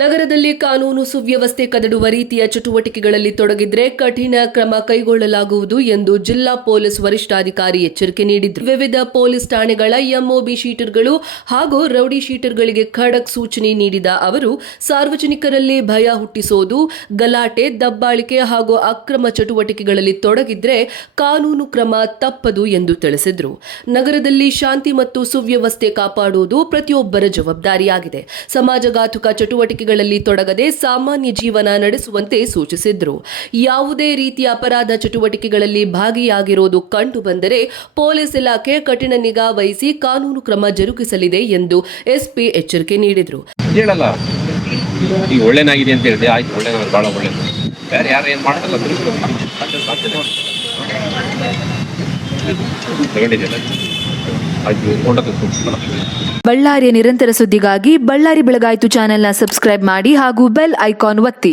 ನಗರದಲ್ಲಿ ಕಾನೂನು ಸುವ್ಯವಸ್ಥೆ ಕದಡುವ ರೀತಿಯ ಚಟುವಟಿಕೆಗಳಲ್ಲಿ ತೊಡಗಿದ್ರೆ ಕಠಿಣ ಕ್ರಮ ಕೈಗೊಳ್ಳಲಾಗುವುದು ಎಂದು ಜಿಲ್ಲಾ ಪೊಲೀಸ್ ವರಿಷ್ಠಾಧಿಕಾರಿ ಎಚ್ಚರಿಕೆ ನೀಡಿದರು. ವಿವಿಧ ಪೊಲೀಸ್ ಠಾಣೆಗಳ ಎಂಒಬಿ ಶೀಟರ್ಗಳು ಹಾಗೂ ರೌಡಿ ಶೀಟರ್ಗಳಿಗೆ ಖಡಕ್ ಸೂಚನೆ ನೀಡಿದ ಅವರು, ಸಾರ್ವಜನಿಕರಲ್ಲಿ ಭಯ ಹುಟ್ಟಿಸೋದು, ಗಲಾಟೆ, ದಬ್ಬಾಳಿಕೆ ಹಾಗೂ ಅಕ್ರಮ ಚಟುವಟಿಕೆಗಳಲ್ಲಿ ತೊಡಗಿದ್ರೆ ಕಾನೂನು ಕ್ರಮ ತಪ್ಪದು ಎಂದು ತಿಳಿಸಿದರು. ನಗರದಲ್ಲಿ ಶಾಂತಿ ಮತ್ತು ಸುವ್ಯವಸ್ಥೆ ಕಾಪಾಡುವುದು ಪ್ರತಿಯೊಬ್ಬರ ಜವಾಬ್ದಾರಿಯಾಗಿದೆ. ಸಮಾಜಘಾತುಕ ಚಟುವಟಿಕೆಗಳಲ್ಲಿ ತೊಡಗದೆ ಸಾಮಾನ್ಯ ಜೀವನ ನಡೆಸುವಂತೆ ಸೂಚಿಸಿದರು. ಯಾವುದೇ ರೀತಿಯ ಅಪರಾಧ ಚಟುವಟಿಕೆಗಳಲ್ಲಿ ಭಾಗಿಯಾಗಿರುವುದು ಕಂಡು ಬಂದರೆ ಪೊಲೀಸ್ ಇಲಾಖೆ ಕಠಿಣ ನಿಗಾ ವಹಿಸಿ ಕಾನೂನು ಕ್ರಮ ಜರುಗಿಸಲಿದೆ ಎಂದು ಎಸ್ಪಿ ಎಚ್ಚರಿಕೆ ನೀಡಿದರು. ಒಳ್ಳೆನಾಗಿದೆ ಅಂತ ಹೇಳಿದೆ, ಆಯ್ತು, ಒಳ್ಳೆನಾಗ ಭಾಳ ಒಳ್ಳೆಯದು. ಬೇರೆ ಯಾರು ಏನು ಮಾಡ್ತಾರಲ್ಲ ತಗೊಂಡಿದೆಯಲ್ಲ. ಬಳ್ಳಾರಿಯ ನಿರಂತರ ಸುದ್ದಿಗಾಗಿ ಬಳ್ಳಾರಿ ಬೆಳಗಾಯಿತು ಚಾನೆಲ್ನ ಸಬ್ಸ್ಕ್ರೈಬ್ ಮಾಡಿ ಹಾಗೂ ಬೆಲ್ ಐಕಾನ್ ಒತ್ತಿ.